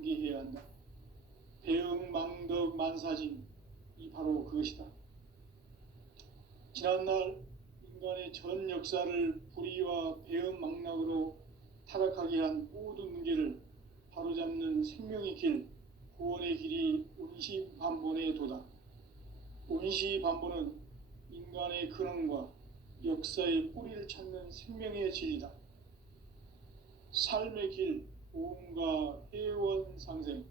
경계해야 한다. 배응망덕 만사진, 이 바로 그것이다. 지난날 인간의 전 역사를 불의와 배은망락으로 타락하게 한 모든 문제를 바로잡는 생명의 길, 구원의 길이 운시반본의 도다. 운시반본은 인간의 근원과 역사의 뿌리를 찾는 생명의 진리다. 삶의 길, 보험과 회원 상생.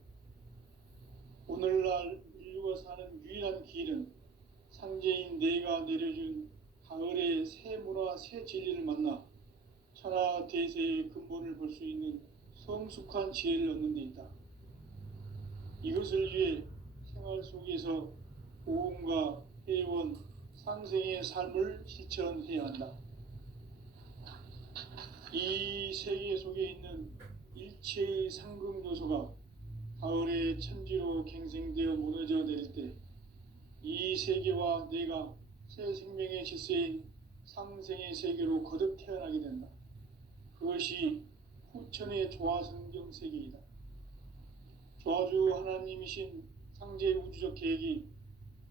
오늘날 인류가 사는 유일한 길은 상제인 내가 내려준 가을의 새 문화, 새 진리를 만나 천하 대세의 근본을 볼 수 있는 성숙한 지혜를 얻는 데 있다. 이것을 위해 생활 속에서 보험과 회원, 상생의 삶을 실천해야 한다. 이 세계 속에 있는 일체의 상금 요소가 가을의 천지로 갱생되어 무너져 내릴 때 이 세계와 내가 새 생명의 질서인 상생의 세계로 거듭 태어나게 된다. 그것이 후천의 조화성경 세계이다. 조화주 하나님이신 상제 우주적 계획이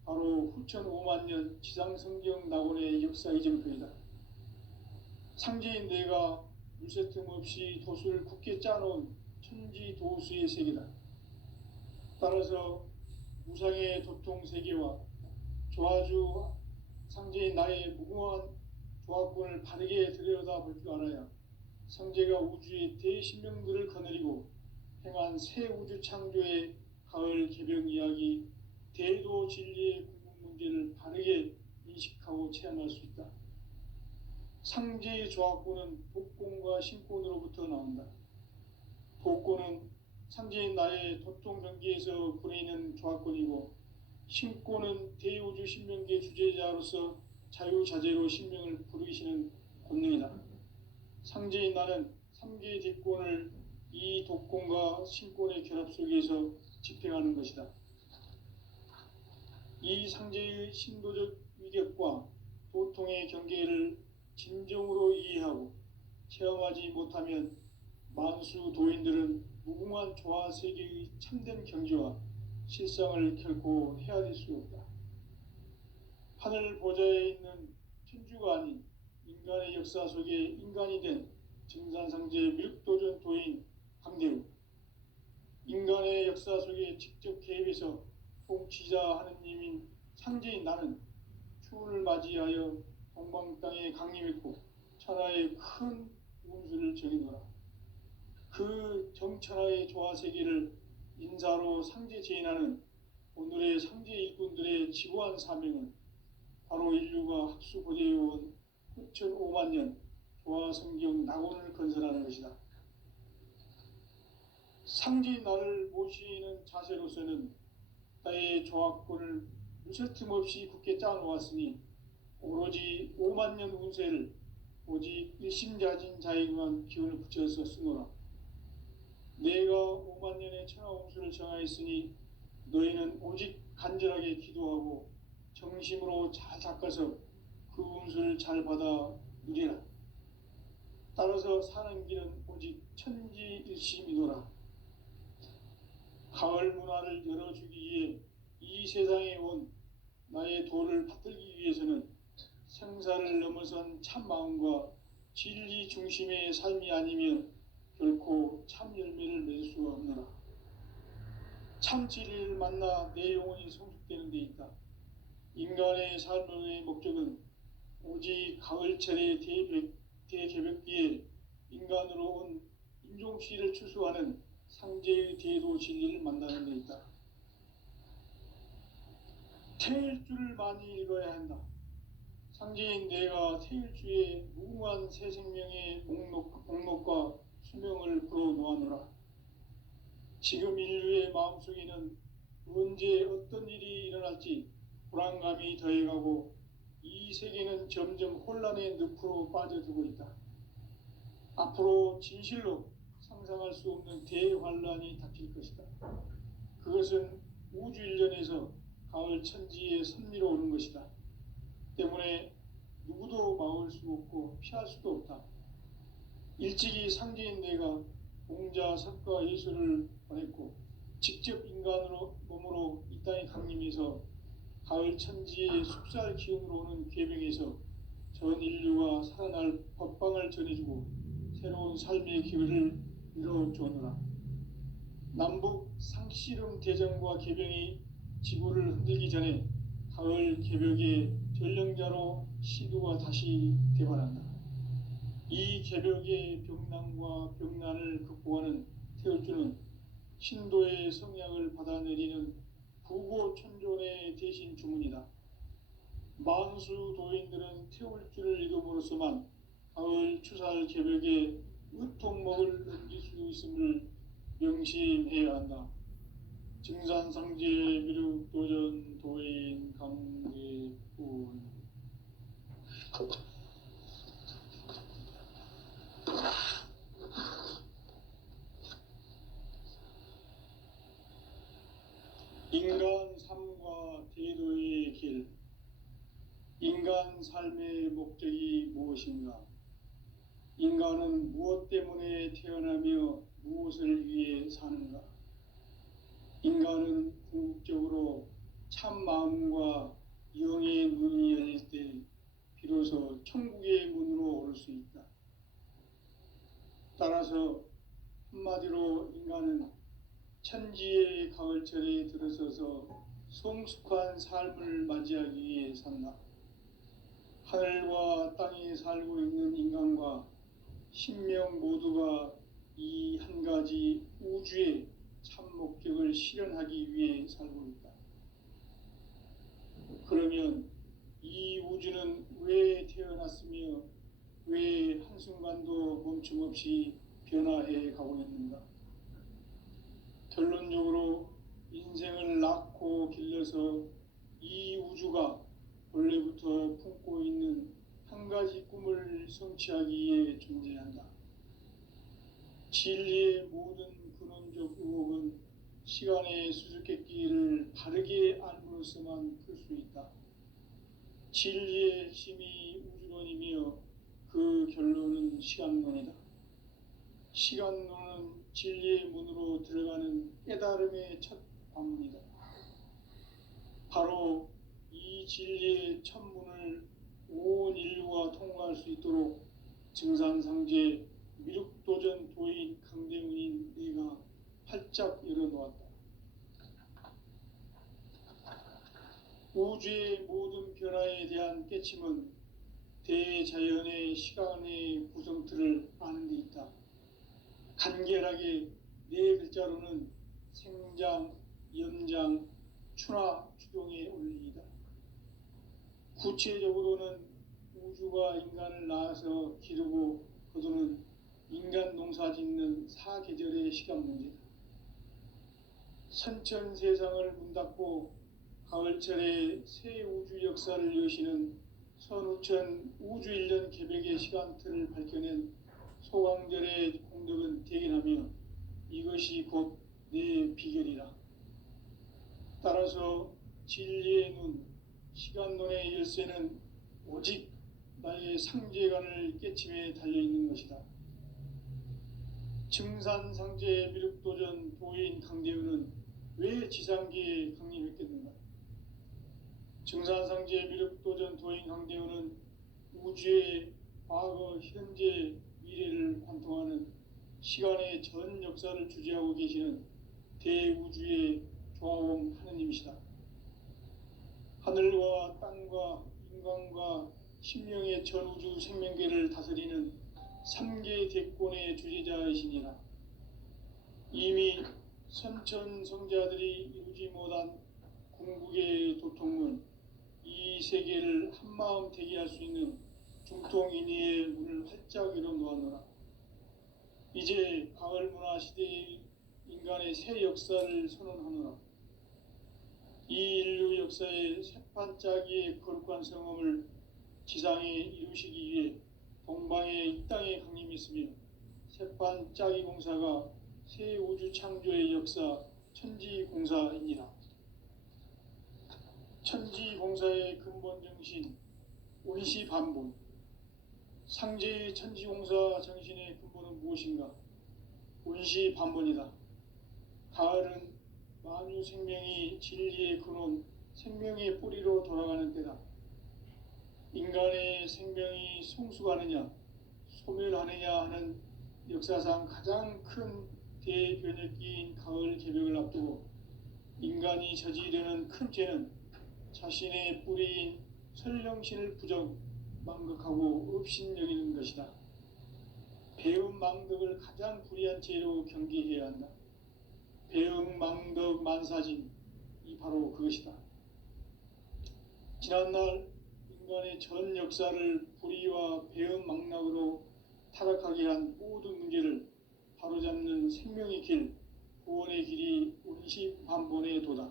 바로 후천 5만 년 지상성경 낙원의 역사의 증표이다. 상제인 내가 물새 틈 없이 도수를 굳게 짜놓은 천지 도수의 세계다. 따라서 무상의 도통 세계와 조화주 상제인 나의 무궁한 조화권을 바르게 들여다볼 줄 알아야 상제가 우주의 대신명들을 거느리고 행한 새 우주 창조의 가을 개벽 이야기, 대도 진리의 궁극 문제를 바르게 인식하고 체험할 수 있다. 상제의 조화권은 독권과 신권으로부터 나온다. 독권은 상제인 나의 도통 경계에서 부리는 조화권이고, 신권은 대우주 신명계 주제자로서 자유자재로 신명을 부르시는 권능이다. 상제인 나는 3개의 대권을 이 독권과 신권의 결합 속에서 집행하는 것이다. 이 상제의 신도적 위격과 도통의 경계를 진정으로 이해하고 체험하지 못하면 만수 도인들은 무궁한 조화 세계의 참된 경지와 실상을 결코 헤아릴 수 없다. 하늘 보좌에 있는 천주가 아닌 인간의 역사 속에 인간이 된 증산상제 미륵도전 도인 강대우, 인간의 역사 속에 직접 개입해서 통치자 하느님인 상제인 나는 추운을 맞이하여 동방 땅에 강림했고 천하의 큰 운수를 정해놓으라. 그 정천하의 조화세계를 인사로 상제 제인하는 오늘의 상제 일꾼들의 지고한 사명은 바로 인류가 학수고대해온 후천 5만 년 조화성경 낙원을 건설하는 것이다. 상제인 나를 모시는 자세로서는 나의 조화권을 무쇠 틈 없이 굳게 짜놓았으니 오로지 5만 년 운세를 오직 일심자진 자에게만 기운을 붙여서 쓰노라. 내가 5만 년의 천하 운수를 정하였으니 너희는 오직 간절하게 기도하고 정심으로 잘 닦아서 그 운수를 잘 받아 누리라. 따라서 사는 길은 오직 천지일심이노라. 가을 문화를 열어주기 위해 이 세상에 온 나의 도를 받들기 위해서는 생사를 넘어선 참마음과 진리 중심의 삶이 아니면 결코 참 열매를 맺을 수가 없노라. 참 진리를 만나 내 영혼이 성숙되는 데 있다. 인간의 삶의 목적은 오직 가을철의 대개벽기에 인간으로 온 인종시를 추수하는 상제의 대도 진리를 만나는 데 있다. 태일주를 많이 읽어야 한다. 상제인 내가 태일주의 무궁한 새 생명의 목록과 수명을 불어놓아노라. 지금 인류의 마음속에는 언제 어떤 일이 일어날지 불안감이 더해가고 이 세계는 점점 혼란의 늪으로 빠져들고 있다. 앞으로 진실로 상상할 수 없는 대환란이 닥칠 것이다. 그것은 우주 일련에서 가을 천지의 섭리로 오는 것이다. 때문에 누구도 막을 수 없고 피할 수도 없다. 일찍이 상제인 내가 공자 석가 예수를 보냈고 하면서 가을 천지의 숲살 기운으로 오는 계병에서 전 인류가 살아날 법방을 전해주고 새로운 삶의 기회를 이뤄주느라. 남북 상씨름 대전과 계병이 지구를 흔들기 전에 가을 개벽의 전령자로 시두가 다시 대발한다. 이 개벽의 병난과 병난을 극복하는 태울주는 신도의 성약을 받아내리는 부고천존의 대신 주문이다. 만수 도인들은 태울주를 읽음으로써만 가을 추살 개벽의 의통목을 넘길 수 있음을 명심해야 한다. 증산상제 미륵도전 도인 강대군. 인간 삶과 대도의 길. 인간 삶의 목적이 무엇인가? 인간은 무엇 때문에 태어나며 무엇을 위해 사는가? 인간은 궁극적으로 참 마음과 영의 문이 열릴 때 비로소 천국의 문으로 오를 수 있다. 따라서 한마디로 인간은 천지의 가을철에 들어서서 성숙한 삶을 맞이하기 위해 산다. 하늘과 땅에 살고 있는 인간과 신명 모두가 이 한 가지 우주의 참 목적을 실현하기 위해 살고 있다. 그러면 이 우주는 왜 태어났으며 왜 한순간도 멈춤없이 변화해 가고 있는가? 결론적으로 인생을 낳고 길러서 이 우주가 원래부터 품고 있는 한 가지 꿈을 성취하기 위해 존재한다. 진리의 모든 근원적 의혹은 시간의 수수께끼를 바르게 알므로써만 풀 수 있다. 진리의 핵심이 우주론이며 그 결론은 시간론이다. 시간론은 진리의 문으로 들어가는 깨달음의 첫 관문이다. 바로 이 진리의 첫 문을 온 인류가 통과할 수 있도록 증산상제 미륵도전 도인 강대훈인 내가 활짝 열어놓았다. 우주의 모든 변화에 대한 깨침은 대자연의 시간의 구성틀을 아는 데 있다. 간결하게 네 글자로는 생장, 연장, 추나 추동의 원리이다. 구체적으로는 우주가 인간을 낳아서 기르고 거두는 인간 농사 짓는 사계절의 시간 문제다. 선천 세상을 문 닫고 가을철에 새 우주 역사를 여시는 선우천 우주 1년 개벽의 시간틀을 밝혀낸 소강절의 공덕은 대견하며 이것이 곧 내 비결이라. 따라서 진리의 눈, 시간론의 열쇠는 오직 나의 상제관을 깨침에 달려있는 것이다. 증산상제 미륵도전 도인 강대훈은 왜 지상계에 강림했겠는가? 증산상제 미륵도전 도인 강대훈은 우주의 과거, 현재, 미래를 관통하는 시간의 전 역사를 주재하고 계시는 대우주의 조화원 하느님이시다. 하늘과 땅과 인간과 신명의 전우주 생명계를 다스리는 3개 대권의 주재자이시니라. 이미 선천성자들이 이루지 못한 궁극의 도통은 이 세계를 한마음 되게 할 수 있는 중통인의의 문을 활짝 열어놓았노라. 이제 가을 문화 시대의 인간의 새 역사를 선언하노라. 이 인류 역사의 새판짜기의 거룩한 성험을 지상에 이루시기 위해 동방의 이 땅에 강림했으며 새판짜기 공사가 새 우주 창조의 역사 천지공사이니라. 천지공사의 근본 정신 원시반본. 상제의 천지공사 정신의 근본은 무엇인가? 원시반본이다. 가을은 만유 생명이 진리의 근원 생명의 뿌리로 돌아가는 때다. 인간의 생명이 성숙하느냐 소멸하느냐 하는 역사상 가장 큰 대변혁기인 가을 개벽을 앞두고 인간이 저지르는 큰 죄는 자신의 뿌리인 설령신을 망각하고 업신여기는 것이다. 배은망덕을 가장 불의한 죄로 경계해야 한다. 배은망덕 만사진 이 바로 그것이다. 지난날 인간의 전 역사를 불의와 배은망락으로 타락하게 한 모든 문제를 바로잡는 생명의 길, 구원의 길이 운시반본의 도다.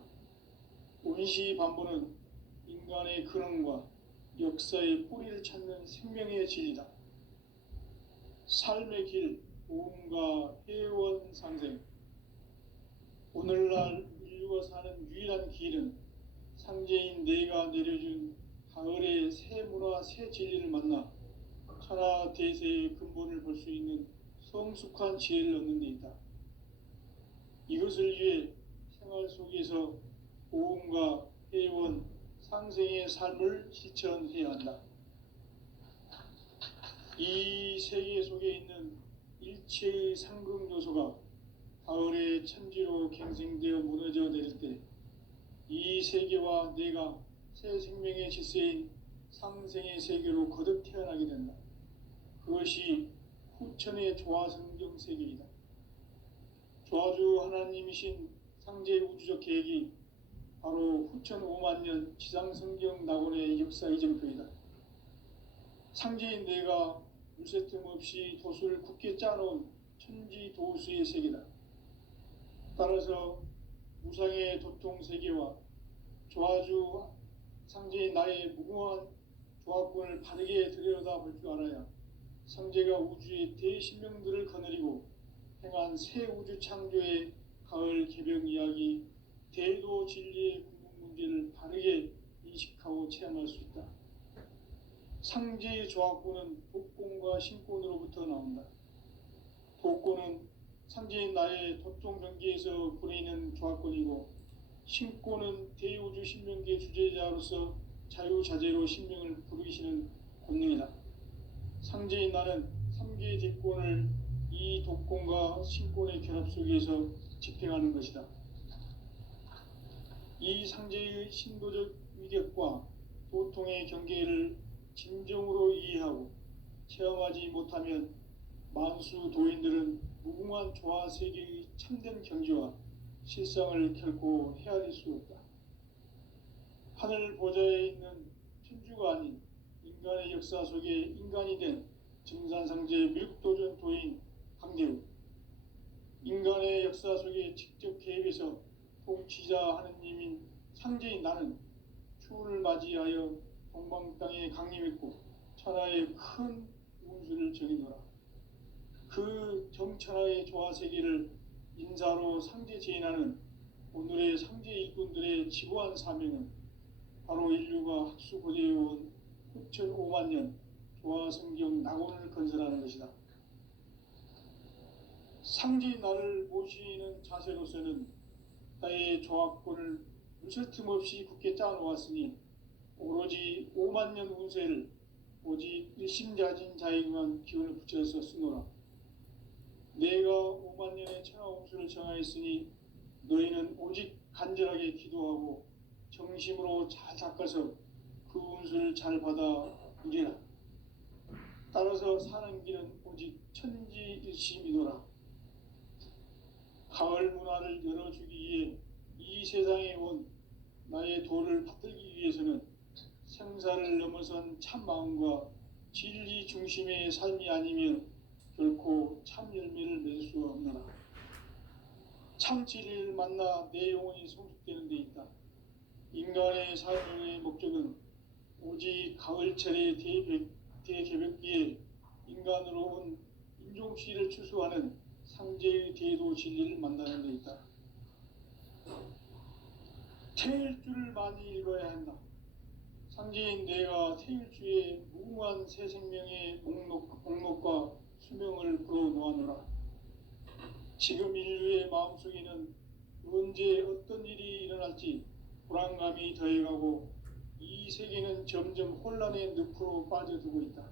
운시반본은 인간의 근원과 역사의 뿌리를 찾는 생명의 진리다. 삶의 길, 보험과 회원 상생. 오늘날 인류가 사는 유일한 길은 상제인 내가 내려준 가을의 새 문화, 새 진리를 만나 천하 대세의 근본을 볼 수 있는 성숙한 지혜를 얻는 데 있다. 이것을 위해 생활 속에서 보험과 회원, 상생의 삶을 실천해야 한다. 이 세계 속에 있는 일체의 상극 요소가 가을의 천지로 갱생되어 무너져 내릴 때 이 세계와 내가 새 생명의 질서인 상생의 세계로 거듭 태어나게 된다. 그것이 후천의 조화성경 세계이다. 조화주 하나님이신 상제 우주적 계획이 바로 후천 5만 년 지상성경 낙원의 역사 이정표이다. 상제인 내가 물새틈 없이 도수를 굳게 짜놓은 천지 도수의 세계다. 따라서 무상의 도통 세계와 조화주 상제인 나의 무궁한 조화권을 바르게 들여다볼 줄 알아야 상제가 우주의 대신명들을 거느리고 행한 새 우주 창조의 가을 개벽 이야기, 대도 진리의 궁극 문제를 바르게 인식하고 체험할 수 있다. 상제의 조화권은 독권과 신권으로부터 나온다. 독권은 상제인 나의 도통 경계에서 보내는 조화권이고, 신권은 대우주 신명계 주제자로서 자유자재로 신명을 부르시는 권능이다. 상제인 나는 3개의 대권을 이 독권과 신권의 결합 속에서 집행하는 것이다. 이 상제의 신도적 위력과 도통의 경계를 진정으로 이해하고 체험하지 못하면 만수 도인들은 무궁한 조화 세계의 참된 경지와 실상을 결코 헤아릴 수 없다. 하늘 보좌에 있는 천주가 아닌 인간의 역사 속에 인간이 된 증산상제 밀국도전 도인 강대우, 인간의 역사 속에 직접 개입해서 통치자 하느님인 상제인 나는 추운을 맞이하여 동방 땅에 강림했고 천하의 큰 운수를 정의노라. 그 정천하의 조화세계를 인사로 상제 제인하는 오늘의 상제 일꾼들의 지고한 사명은 바로 인류가 학수고대해온 후천 5만 년 조화성경 낙원을 건설하는 것이다. 상제인 나를 모시는 자세로서는 나의 조화권을 물새틈 없이 굳게 짜놓았으니 오로지 5만 년 운세를 오직 일심자진 자에게만 기운을 붙여서 쓰노라. 내가 5만 년의 천하 운수를 정하였으니 너희는 오직 간절하게 기도하고 정심으로 잘 닦아서 그 운수를 잘 받아 누리라. 따라서 사는 길은 오직 천지일심이노라. 가을 문화를 열어주기 위해 이 세상에 온 나의 도를 받들기 위해서는 생사를 넘어선 참 마음과 진리 중심의 삶이 아니면 결코 참 열매를 맺을 수 없노라. 참 진리를 만나 내 영혼이 성숙되는 데 있다. 인간의 삶의 목적은 오직 가을철의 대개벽기에 인간으로 온 인종시를 추수하는 상제의 대도 진리를 만나는 데 있다. 태일주를 많이 읽어야 한다. 상제인 내가 태일주의 무궁한 새 생명의 목록과 수명을 불어놓아노라. 지금 인류의 마음속에는 언제 어떤 일이 일어날지 불안감이 더해가고 이 세계는 점점 혼란의 늪으로 빠져들고 있다.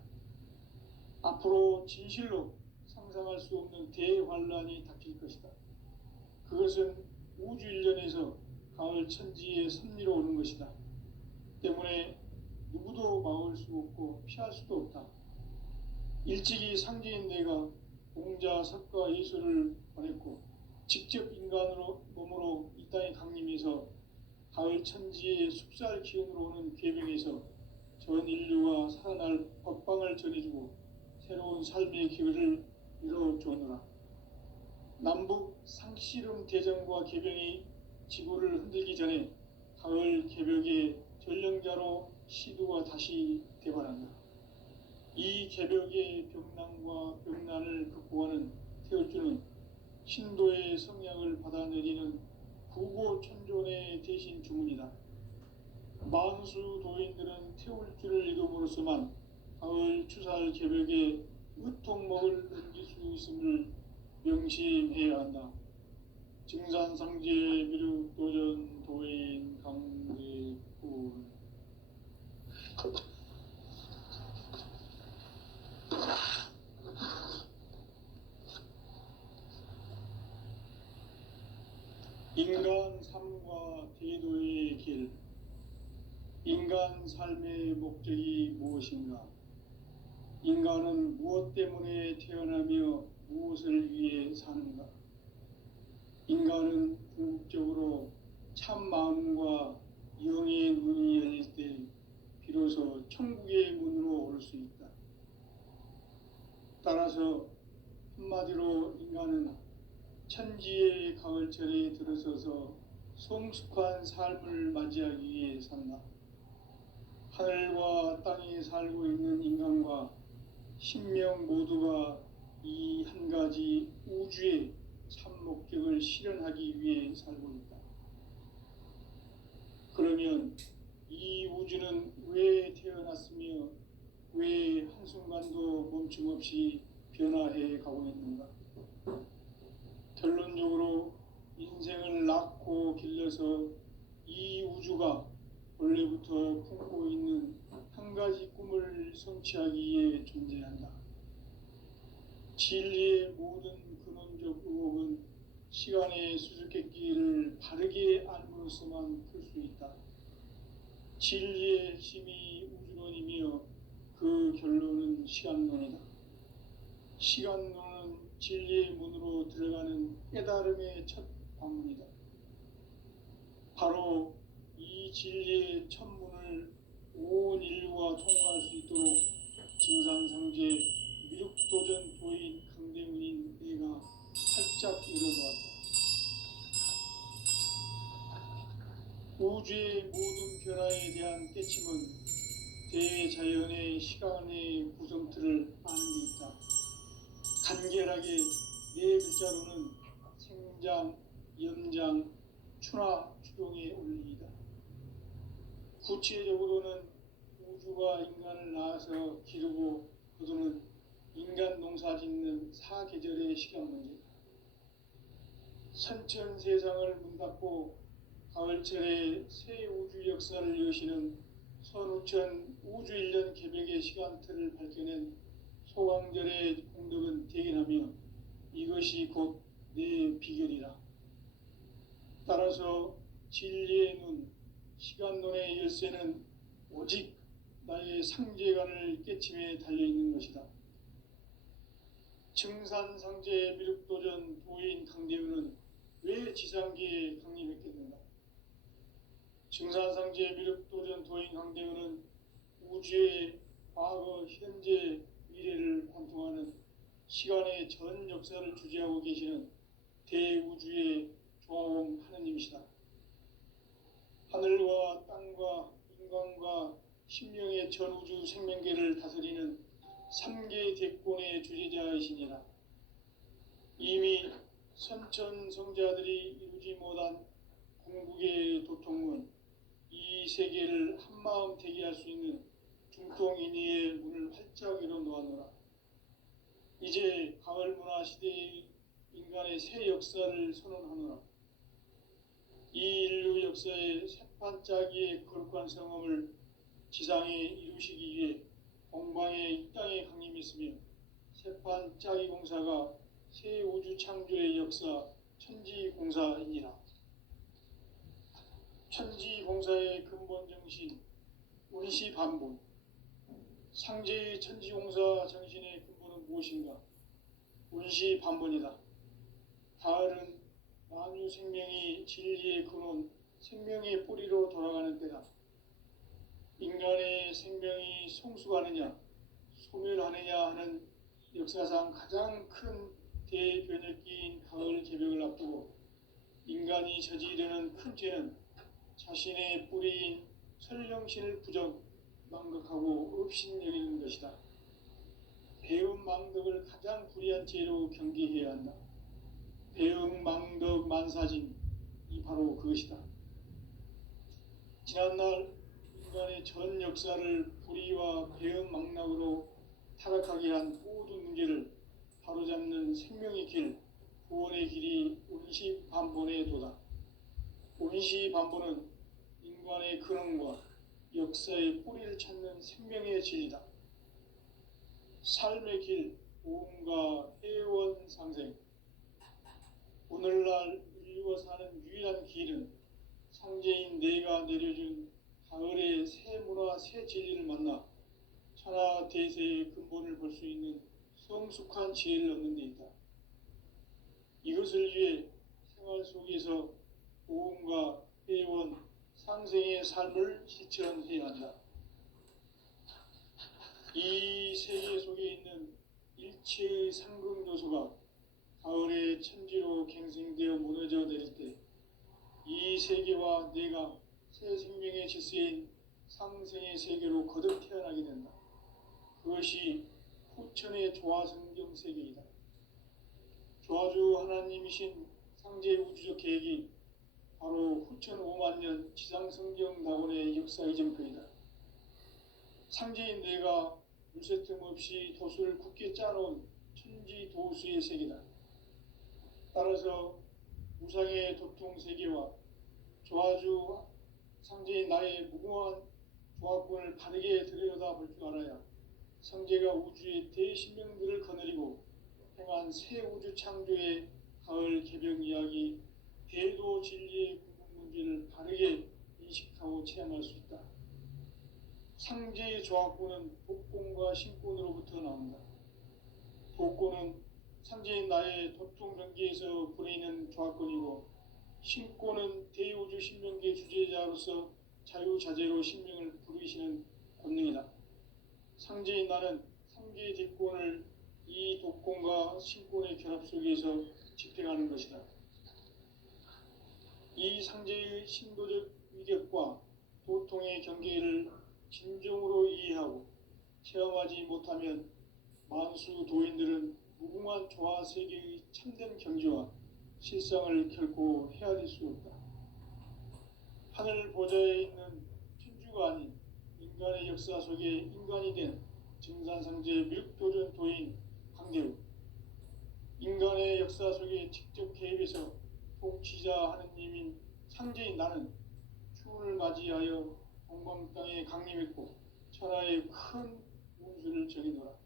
앞으로 진실로 상상할 수 없는 대환란이 닥칠 것이다. 그것은 우주 일련에서 가을 천지의 섭리로 오는 것이다. 때문에 누구도 막을 수 없고 피할 수도 없다. 일찍이 상제인 내가 공자, 석가, 예수를 보냈고 직접 인간으로 몸으로 이 땅에 강림해서 가을 천지의 숲살 기운으로 오는 계명에서 전 인류가 살아날 법방을 전해주고 새로운 삶의 기회를 이뤄주노라. 남북 상씨름 대전과 개병이 지구를 흔들기 전에 가을 개벽의 전령자로 시두가 다시 대발한다. 이 개벽의 병난과 병난을 극복하는 태울주는 신도의 성향을 받아내리는 구고천존의 대신 주문이다. 만수 도인들은 태울주를 읽음으로써만 가을 추살 개벽에 으통목을 넘길 수 있음을 명심해야 한다. 증산상제 미륵도전 도인 강대군. 인간 삶과 대도의 길. 인간 삶의 목적이 무엇인가? 인간은 무엇 때문에 태어나며 무엇을 위해 사는가? 인간은 궁극적으로 참 마음과 영의 문이 열릴 때 비로소 천국의 문으로 올 수 있다. 따라서 한마디로 인간은 천지의 가을철에 들어서서 성숙한 삶을 맞이하기 위해 산다. 하늘과 땅에 살고 있는 인간과 신명 모두가 이 한 가지 우주의 참 목적을 실현하기 위해 살고 있다. 그러면 이 우주는 왜 태어났으며 왜 한순간도 멈춤없이 변화해 가고 있는가? 결론적으로 인생을 낳고 길러서 이 우주가 원래부터 품고 있는 한 가지 꿈을 성취하기 위해 존재한다. 진리의 모든 근원적 의혹은 시간의 수수께끼를 바르게 알므로서만 풀 수 있다. 진리의 핵심이 우주론이며 그 결론은 시간론이다. 시간론은 진리의 문으로 들어가는 깨달음의 첫 방문이다. 바로 이 진리의 첫 문을 온 인류가 통과할 수 있도록 증산상제 미륵도전 도인 강대문인 내가 활짝 열어놓았다. 우주의 모든 변화에 대한 깨침은 대자연의 시간의 구성틀을 아는 데 있다. 간결하게 네 글자로는 생장, 연장, 추나 추동의 원리이다. 구체적으로는 우주가 인간을 낳아서 기르고 거두는 인간 농사 짓는 사계절의 시간 문제다. 선천 세상을 문 닫고 가을철에 새 우주 역사를 여시는 선우천 우주일년 개벽의 시간틀을 밝혀낸 소강절의 공덕은 대견하며 이것이 곧 내 비결이라. 따라서 진리의 눈, 시간론의 열쇠는 오직 나의 상제관을 깨침에 달려있는 것이다. 증산상제 미륵도전 도인 강대우는 왜 지상계에 강림했겠는가? 증산상제 미륵도전 도인 강대우는 우주의 과거, 현재, 미래를 관통하는 시간의 전 역사를 주재하고 계시는 대우주의 조화원 하느님이시다. 하늘과 땅과 인간과 신명의 전우주 생명계를 다스리는 3계 대권의 주재자이시니라. 이미 선천성자들이 이루지 못한 궁극의 도통은 이 세계를 한마음 되게 할 수 있는 중통인의의 문을 활짝 열어놓았노라. 이제 가을 문화 시대의 인간의 새 역사를 선언하노라. 이 인류 역사의 새판짜기의 거룩한 성험을 지상에 이루시기 위해 공방에 이 땅에 강림했으며 새판짜기 공사가 새 우주 창조의 역사 천지공사이니라. 천지공사의 근본 정신 운시반본. 상제의 천지공사 정신의 근본은 무엇인가? 운시반본이다. 가을은 만유 생명이 진리의 근원, 생명의 뿌리로 돌아가는 때다. 인간의 생명이 성숙하느냐, 소멸하느냐 하는 역사상 가장 큰 대변혁기인 가을 개벽을 앞두고 인간이 저지르는 큰 죄는 자신의 뿌리인 설령신을 부정, 망극하고 업신여기는 것이다. 배움 망덕을 가장 불의한 죄로 경계해야 한다. 배움 망덕 만사진이 바로 그것이다. 지난날 인간의 전 역사를 불의와 배움 망락으로 타락하게 한 모든 문제를 바로잡는 생명의 길, 구원의 길이 운시반본의 도다. 운시반본은 인간의 근원과 역사의 뿌리를 찾는 생명의 진리다. 삶의 길, 보험과 회원 상생. 오늘날 인류가 사는 유일한 길은 상제인 내가 내려준 가을의 새 문화, 새 진리를 만나 천하 대세의 근본을 볼 수 있는 성숙한 지혜를 얻는 데 있다. 이것을 위해 생활 속에서 보험과 회원, 상생의 삶을 실천해야 한다. 이 세계 속에 있는 일체의 상금 요소가 가을의 천지로 갱생되어 무너져 내릴 때 이 세계와 내가 새 생명의 질서인 상생의 세계로 거듭 태어나게 된다. 그것이 후천의 조화성경 세계이다. 조화주 하나님이신 상제 우주적 계획이 바로 후천 5만 년 지상성경 낙원의 역사 이전표이다. 상제인 내가 물새 틈 없이 도수를 굳게 짜놓은 천지 도수의 세계다. 따라서 우상의 도통 세계와 조화주 상제인 나의 무궁한 조화권을 바르게 들여다볼 줄 알아야 상제가 우주의 대신명들을 거느리고 행한 새 우주 창조의 가을 개벽 이야기, 대도 진리의 궁극 문제를 바르게 인식하고 체험할 수 있다. 상제의 조화권은 복권과 신권으로부터 나온다. 복권은 상제인 나의 도통 경계에서 부리는 조화권이고, 신권은 대우주 신명계 주제자로서 자유자재로 신명을 부르시는 권능이다. 상제인 나는 상제의 뒷권을 이 독권과 신권의 결합 속에서 집행하는 것이다. 이 상제의 신도적 위격과 도통의 경계를 진정으로 이해하고 체험하지 못하면 만수 도인들은 무궁한 조화 세계의 참된 경지와 실상을 결코 헤아릴 수 없다. 하늘 보좌에 있는 천주가 아닌 인간의 역사 속에 인간이 된 증산상제 밀도전 도인 강대우, 인간의 역사 속에 직접 개입해서 통치자 하느님인 상제인 나는 추운을 맞이하여 동방 땅에 강림했고 천하의 큰 운수를 정해놓아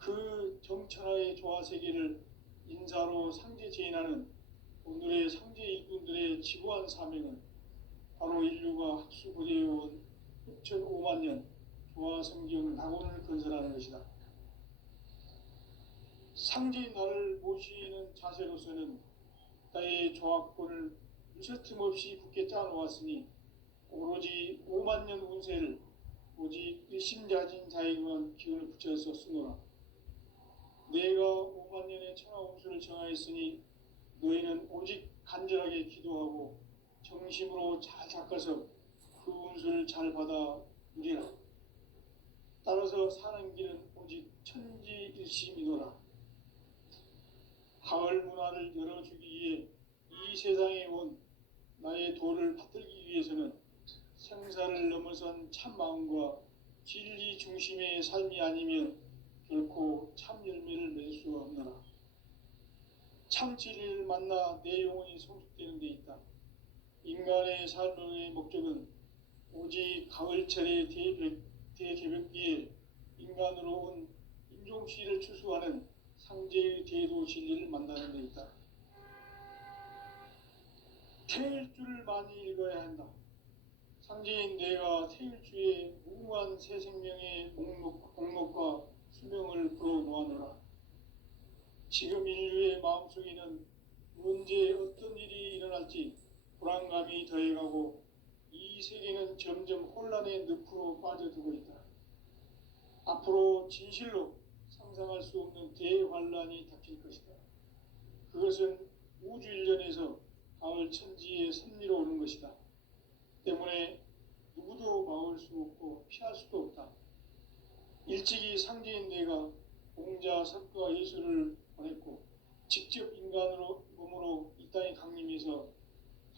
그 정천하의 조화 세계를 인사로 상제 제인하는 오늘의 상제 일꾼들의 지구한 사명은 바로 인류가 학수부대해온 6,5만 년 조화 성경 낙원을 건설하는 것이다. 상제인 나를 모시는 자세로서는 나의 조화권을 무쇠틈 없이 굳게 짜놓았으니 오로지 5만 년 운세를 오직 일심자진 자에게만 기운을 붙여서 쓰노라. 내가 5만 년의 천하 운수를 정하였으니 너희는 오직 간절하게 기도하고 정심으로 잘 닦아서 그 운수를 잘 받아 누리라. 따라서 사는 길은 오직 천지일심이노라. 가을 문화를 열어주기 위해 이 세상에 온 나의 도를 받들기 위해서는 생사를 넘어선 참 마음과 진리 중심의 삶이 아니면 결코 참 열매를 맺을 수가 없노라. 참 진리를 만나 내 영혼이 성숙되는 데 있다. 인간 인간의 삶의 목적은 오직 가을철의 대개벽기에 인간으로 온 인종씨를 추수하는 상제의 대도 진리를 만나는 데 있다. 태일주를 많이 읽어야 한다. 상제인 내가 태일주의 무궁한 새 생명의 목록과 수명을 풀어놓아노라. 지금 인류의 마음속에는 언제 어떤 일이 일어날지 불안감이 더해가고 이 세계는 점점 혼란의 늪으로 빠져들고 있다. 앞으로 진실로 상상할 수 없는 대환란이 닥칠 것이다. 그것은 우주 일련에서 가을 천지의 섭리로 오는 것이다. 때문에 누구도 막을 수 없고 피할 수도 없다. 일찍이 상제인 내가 공자, 석가, 예수를 보냈고 직접 인간으로 몸으로 이 땅에 강림해서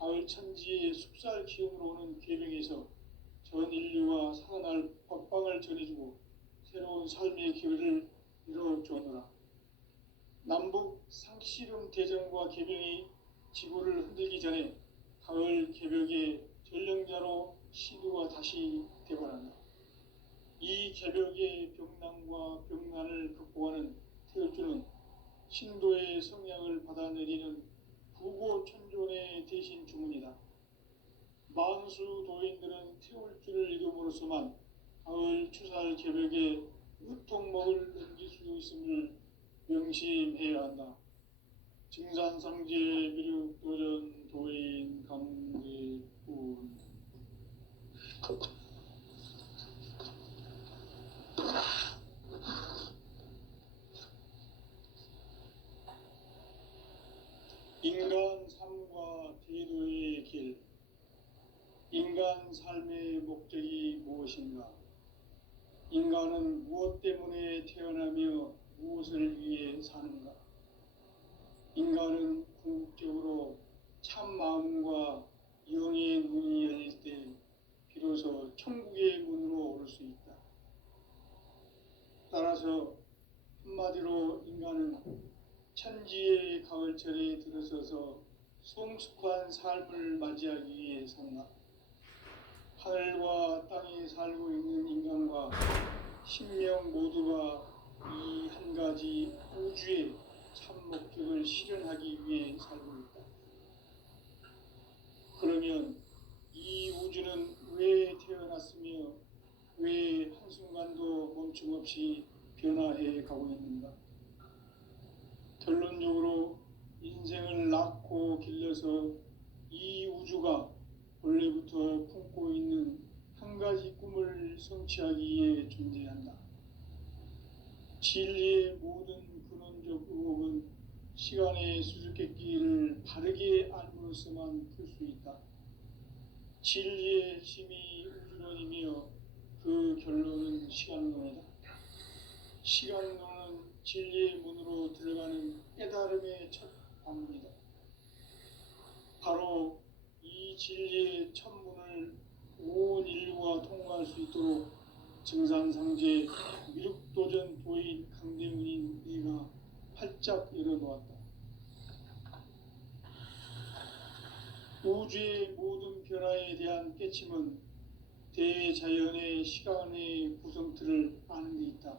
가을 천지의 숲살 기운으로 오는 계명에서 전 인류와 살아날 법방을 전해주고 새로운 삶의 기회를 이뤄주었노라. 남북 상씨름 대전과 계명이 지구를 흔들기 전에 가을 개벽의 전령자로 시도가 다시 되관한다. 이 개벽의 병난과 병난을 극복하는 태울주는 신도의 성량을 받아내리는 부고천존의 대신 주문이다. 만수 도인들은 태울주를 읽음으로써만 가을 추살 개벽의 으통목을 넘길 수 있음을 명심해야 한다. 증산상제 미륵도전 도인 강제군. 인간 삶과 대도의 길. 인간 삶의 목적이 무엇인가? 인간은 무엇 때문에 태어나며 무엇을 위해 사는가? 인간은 궁극적으로 참 마음과 영의 문이 열릴 때 비로소 천국의 문으로 오를 수 있다. 따라서 한마디로 인간은 천지의 가을철에 들어서서 성숙한 삶을 맞이하기 위해 산다. 하늘과 땅에 살고 있는 인간과 신명 모두가 이 한 가지 우주의 참 목적을 실현하기 위해 살고 있다. 그러면 이 우주는 왜 태어났으며 왜 한순간도 멈춤없이 변화해 가고 있는가? 결론적으로 인생을 낳고 길러서 이 우주가 원래부터 품고 있는 한 가지 꿈을 성취하기 위해 존재한다. 진리의 모든 근원적 의혹은 시간의 수수께끼를 바르게 알므로써만 풀 수 있다. 진리의 핵심이 우주론이며 그 결론은 시간론이다. 시간론은 진리의 문으로 들어가는 깨달음의 첫 관문이다. 바로 이 진리의 첫 문을 온 인류가 통과할 수 있도록 증산상제 미륵도전 도인 강대문인 내가 활짝 열어놓았다. 우주의 모든 변화에 대한 깨침은 대자연의 시간의 구성틀을 아는 데 있다.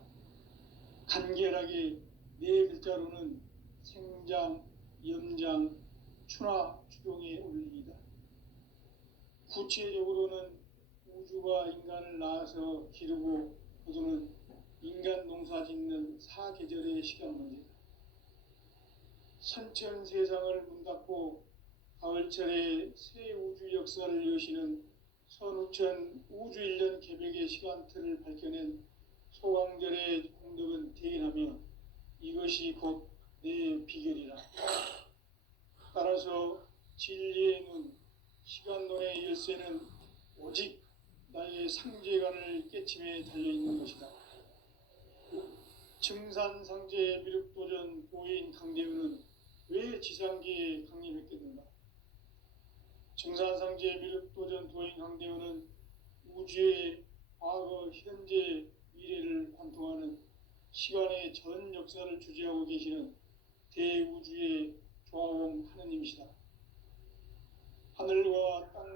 간결하게 네 글자로는 생장, 염장, 추나 추동의 원리이다. 구체적으로는 우주가 인간을 낳아서 기르고 거두는 인간 농사 짓는 사계절의 시간 문제다. 선천 세상을 문 닫고 가을철에 새 우주 역사를 여시는 선우천 우주일년 개벽의 시간틀을 밝혀낸 소강절의 공덕은 대인하며 이것이 곧 내 비결이라. 따라서 진리의 문, 시간론의 열쇠는 오직 나의 상제관을 깨침에 달려있는 것이다. 증산상제 미륵도전 도인 강대우는 왜 지상계에 강림했겠는가? 증산상제 미륵도전 도인 강대우는 우주의 과거, 현재, 미래를 관통하는 시간의 전 역사를 주재하고 계시는 대우주의 조화원 하느님이시다. 하늘과 땅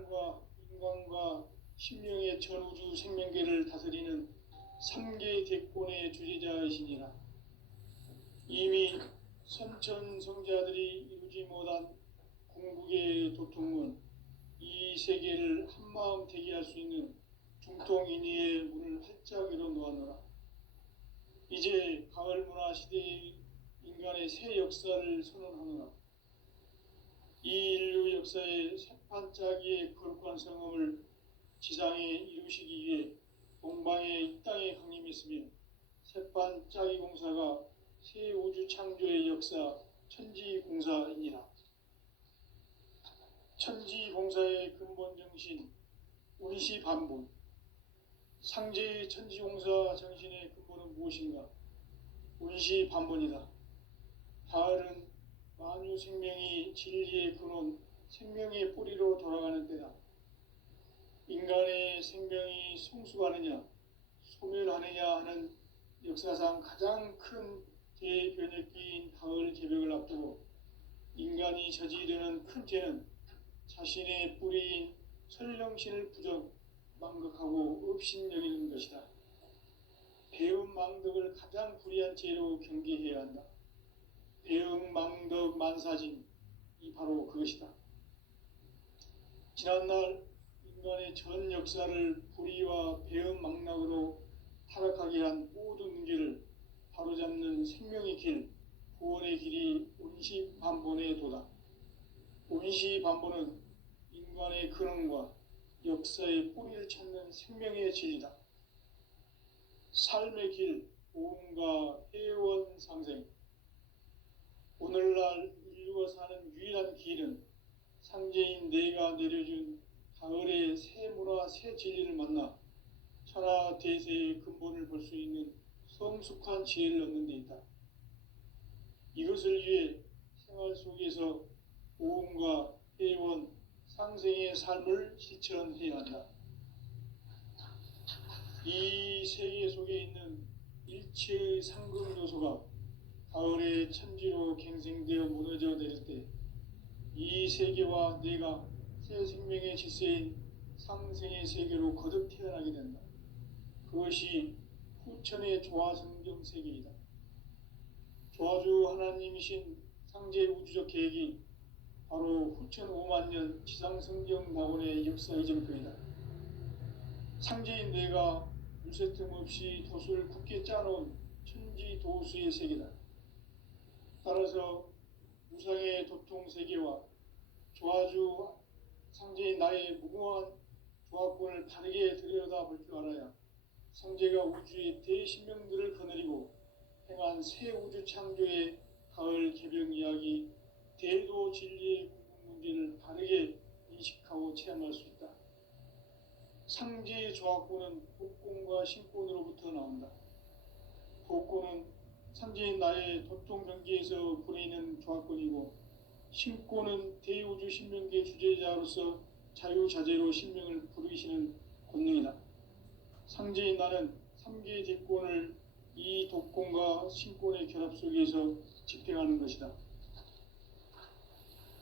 인간과 신명의 전우주 생명계를 다스리는 3계 대권의 주제자이시니라. 이미 선천성자들이 이루지 못한 궁극의 도통은 이 세계를 한마음 되게 할 수 있는 중통인의의 문을 활짝 열어 놓았노라. 이제 가을 문화 시대의 인간의 새 역사를 선언하노라. 이 인류 역사의 새판짜기의 거룩한 성음을 지상에 이루시기 위해 동방의 이 땅에 강림했으며 새판짜기 공사가 새 우주 창조의 역사 천지공사이니라. 천지공사의 근본 정신 운시반본. 상제의 천지공사 정신의 근본은 무엇인가? 운시반본이다. 가을은 만유 생명이 진리의 근원, 생명의 뿌리로 돌아가는 때다. 인간의 생명이 성숙하느냐, 소멸하느냐 하는 역사상 가장 큰 대변혁기인 가을 개벽을 앞두고 인간이 저지르는 큰 죄는 자신의 뿌리인 설령신을 망각하고 업신여기는 것이다. 배음 망덕을 가장 불의한 죄로 경계해야 한다. 배음 망덕 만사진, 이 바로 그것이다. 지난날 인간의 전 역사를 불의와 배음 망락으로 타락하게 한 모든 문제를 바로잡는 생명의 길, 구원의 길이 운시반본의 도다. 운시반본은 인간의 근원과 역사의 뿌리를 찾는 생명의 진리다. 삶의 길, 보험과 회원 상생. 오늘날 인류가 사는 유일한 길은 상제인 내가 내려준 가을의 새 문화, 새 진리를 만나 천하 대세의 근본을 볼 수 있는 성숙한 지혜를 얻는 데 있다. 이것을 위해 생활 속에서 보험과 회원, 상생의 삶을 실천해야 한다. 이 세계 속에 있는 일체의 상금 요소가 가을의 천지로 갱생되어 무너져 내릴 때 이 세계와 내가 새 생명의 질서인 상생의 세계로 거듭 태어나게 된다. 그것이 후천의 조화성경 세계이다. 조화주 하나님이신 상제 우주적 계획이 바로 후천 5만 년 지상성경 낙원의 역사 이전표이다. 상제인 내가 물새 틈 없이 도수를 굳게 짜놓은 천지도수의 세계다. 따라서 무상의 도통 세계와 조화주 상제인 나의 무궁한 조합권을 바르게 들여다볼 줄 알아야 상제가 우주의 대신명들을 거느리고 행한 새 우주 창조의 가을 개벽 이야기, 대도 진리의 궁극 문제를 바르게 인식하고 체험할 수 있다. 상제의 조합권은 복권과 신권으로부터 나온다. 복권은 상제인 나의 도통 경계에서 부리는 조합권이고, 신권은 대우주 신명계 주제자로서 자유자재로 신명을 부르시는 권능이다. 상제인 나는 3개 대권을 이 독권과 신권의 결합 속에서 집행하는 것이다.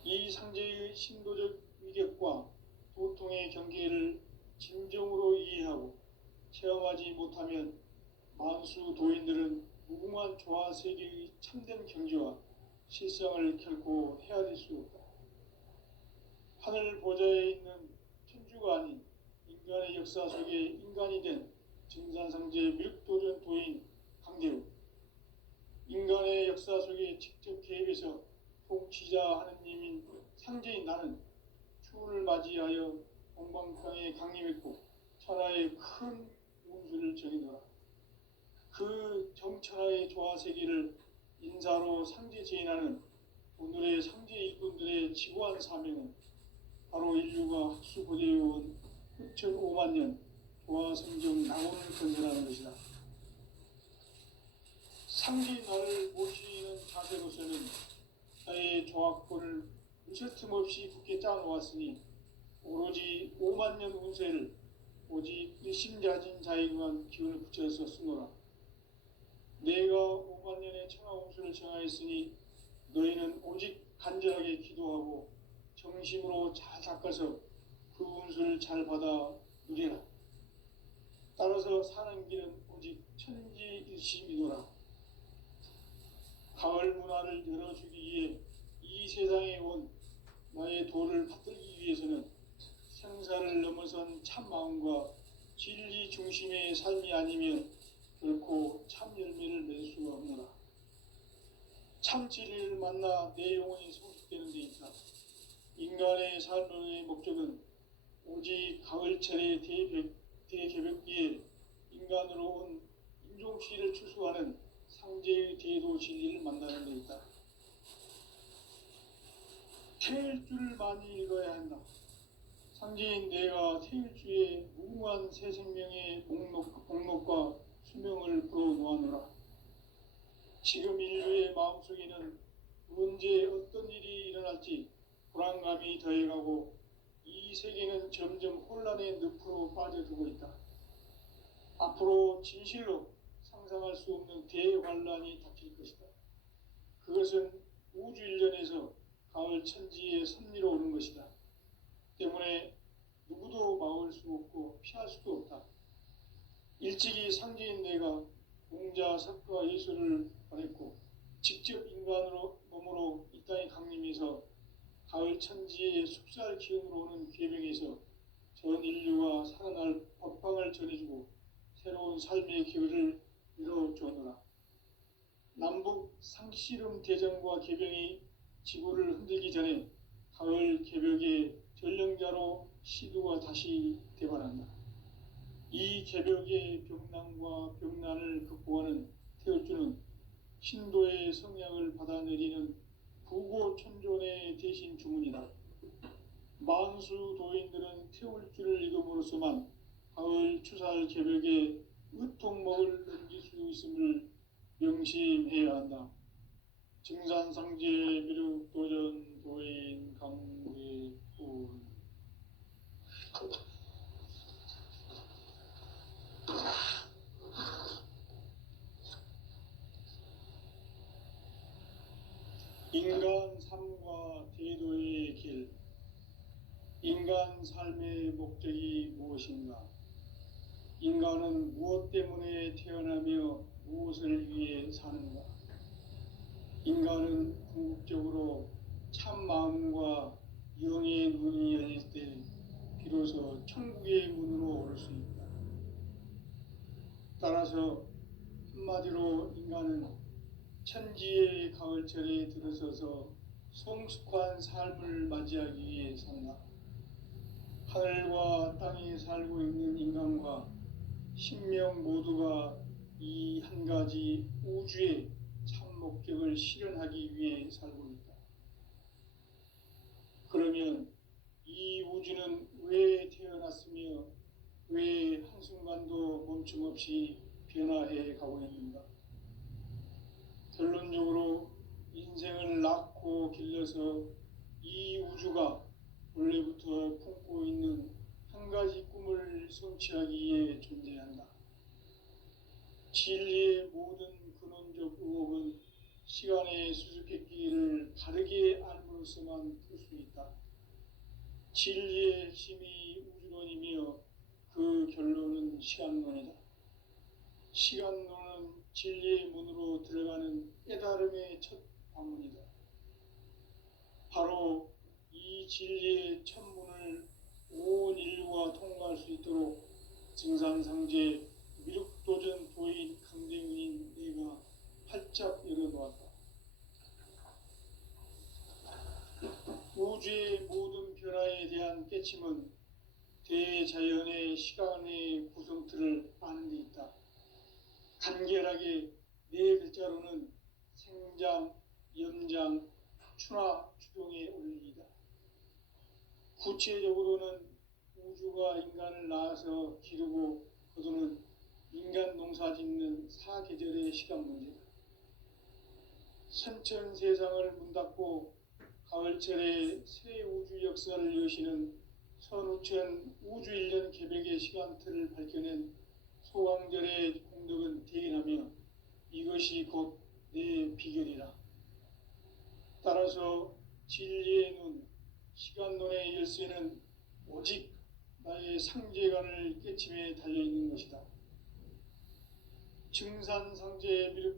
이 상제의 신도적 위격과 도통의 경계를 진정으로 이해하고 체험하지 못하면 만수 도인들은 무궁한 조화 세계의 참된 경지와 실상을 결코 헤아릴 수 없다. 하늘 보좌에 있는 천주가 아닌 인간의 역사 속에 인간이 된 증산상제 밀도전 도인 강대우, 인간의 역사 속에 직접 개입해서 통치자 하느님인 상제인 나는 추운을 맞이하여 동방평에 강림했고 천하의 큰 운수를 정해놓아 그 정천하의 조화 세계를 인사로 상제 제인하는 오늘의 상제 일꾼들의 지구한 사명은 바로 인류가 학수고대해온 후천 5만 년 조화성경 낙원을 건설하는 것이다. 상제인 나를 모시는 자세로서는 나의 조합권을 무쇠 틈 없이 굳게 짜놓았으니 오로지 5만 년 운세를 오직 일심자진 자에게만 기운을 붙여서 쓰노라. 내가 5만 년의 천하 운수를 정하였으니 너희는 오직 간절하게 기도하고 정심으로 잘 닦아서 그 운수를 잘 받아 누리라. 따라서 사는 길은 오직 천지일심이노라. 가을 문화를 열어주기 위해 이 세상에 온 나의 도를 받들기 위해서는 생사를 넘어선 참 마음과 진리 중심의 삶이 아니면 결코 참 열매를 맺을 수가 없노라. 참 진리를 만나 내 영혼이 성숙되는 데 있다. 인간의 삶의 목적은 오직 가을철의 대개벽기에 인간으로 온 인종치를 추수하는 상제의 대도 진리를 만나는 데 있다. 태일 줄을 많이 읽어야 한다. 상제인 내가 태일주의 무궁한 새 생명의 목록과 수명을 불어놓아노라. 지금 인류의 마음속에는 언제 어떤 일이 일어날지 불안감이 더해가고 이 세계는 점점 혼란의 늪으로 빠져들고 있다. 앞으로 진실로 상상할 수 없는 대환란이 닥칠 것이다. 그것은 우주 일련에서 가을 천지의 섭리로 오는 것이다. 때문에 누구도 막을 수 없고 피할 수도 없다. 일찍이 상제인 내가 공자, 석가, 예수를 보냈고 직접 인간으로 몸으로 이 땅에 강림해서 가을 천지의 숲살 기운으로 오는 계명에서 전 인류가 살아날 법방을 전해주고 새로운 삶의 기회를 이뤄주노라. 남북 상씨름 대전과 계병이 지구를 흔들기 전에 가을 개벽의 전령자로 시두가 다시 대발한다. 이 개벽의 병난과 병난을 극복하는 태울주는 신도의 성약을 받아내리는 부고천존의 대신 주문이다. 만수 도인들은 태울주를 읽음으로써만 가을 추살 개벽의 의통목을 넘길 수 있음을 명심해야 한다. 증산상제 미륵도전 도인 강대군. 인간 삶과 대도의 길. 인간 삶의 목적이 무엇인가? 인간은 무엇 때문에 태어나며 무엇을 위해 사는가? 인간은 궁극적으로 참 마음과 영의 눈이 열릴 때 비로소 천국의 문으로 오를 수 있다. 따라서 한마디로 인간은 천지의 가을철에 들어서서 성숙한 삶을 맞이하기 위해 산다. 하늘과 땅에 살고 있는 인간과 신명 모두가 이 한 가지 우주의 참 목적을 실현하기 위해 살고 있다. 그러면 이 우주는 왜 태어났으며 왜 한순간도 멈춤없이 변화해 가고 있는가? 결론적으로 인생을 낳고 길러서 이 우주가 원래부터 품고 있는 한 가지 꿈을 성취하기 위해 존재한다. 진리의 모든 근원적 의혹은 시간의 수수께끼를 바르게 알므로써만 풀 수 있다. 진리의 핵심이 우주론이며 그 결론은 시간론이다. 시간론은 진리의 문으로 들어가는 깨달음의 첫 방문이다. 바로 이 진리의 첫 문을 온 인류가 통과할 수 있도록 증산상제 미륵도전 도인 강대군인 내가 활짝 열어놓았다. 우주의 모든 변화에 대한 깨침은 대자연의 시간의 구성틀을 아는 데 있다. 간결하게 네 글자로는 생장, 염장, 추나 추동의 원리이다. 구체적으로는 우주가 인간을 낳아서 기르고 거두는 인간 농사 짓는 사계절의 시간 문제다. 선천 세상을 문 닫고 가을철에 새 우주 역사를 여시는 선우천 우주일년 개벽의 시간틀을 밝혀낸 소강절의 공덕은 대인하며 이것이 곧 내 비결이라. 따라서 진리의 눈, 시간론의 열쇠는 오직 나의 상제간을 깨침에 달려 있는 것이다. 증산상제의